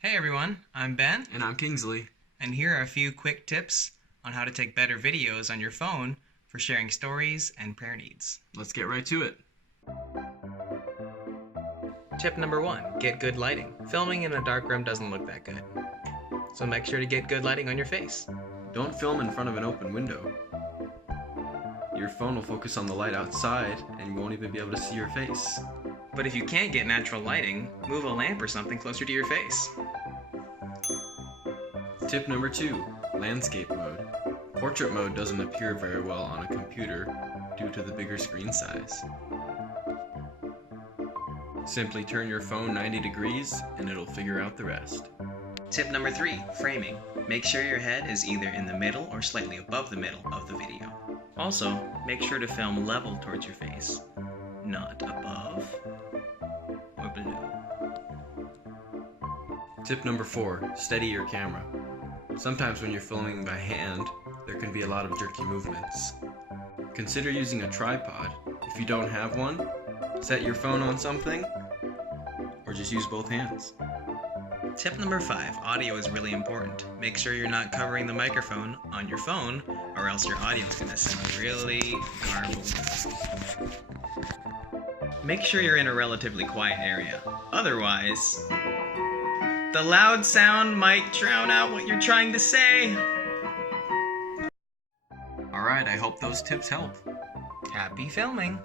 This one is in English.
Hey everyone, I'm Ben, And I'm Kingsley. and here are a few quick tips on how to take better videos on your phone for sharing stories and prayer needs. Let's get right to it. Tip number 1, get good lighting. Filming in a dark room doesn't look that good. So make sure to get good lighting on your face. Don't film in front of an open window. Your phone will focus on the light outside and you won't even be able to see your face. But if you can't get natural lighting, move a lamp or something closer to your face. Tip number 2, landscape mode. Portrait mode doesn't appear very well on a computer due to the bigger screen size. Simply turn your phone 90 degrees and it'll figure out the rest. Tip number 3, framing. Make sure your head is either in the middle or slightly above the middle of the video. Also, make sure to film level towards your face, not above or below. Tip number 4, steady your camera. Sometimes when you're filming by hand, there can be a lot of jerky movements. Consider using a tripod. If you don't have one, set your phone on something, or just use both hands. Tip number 5, audio is really important. Make sure you're not covering the microphone on your phone, or else your audio is going to sound really garbled. Make sure you're in a relatively quiet area. Otherwise, the loud sound might drown out what you're trying to say. Alright, I hope those tips help. Happy filming!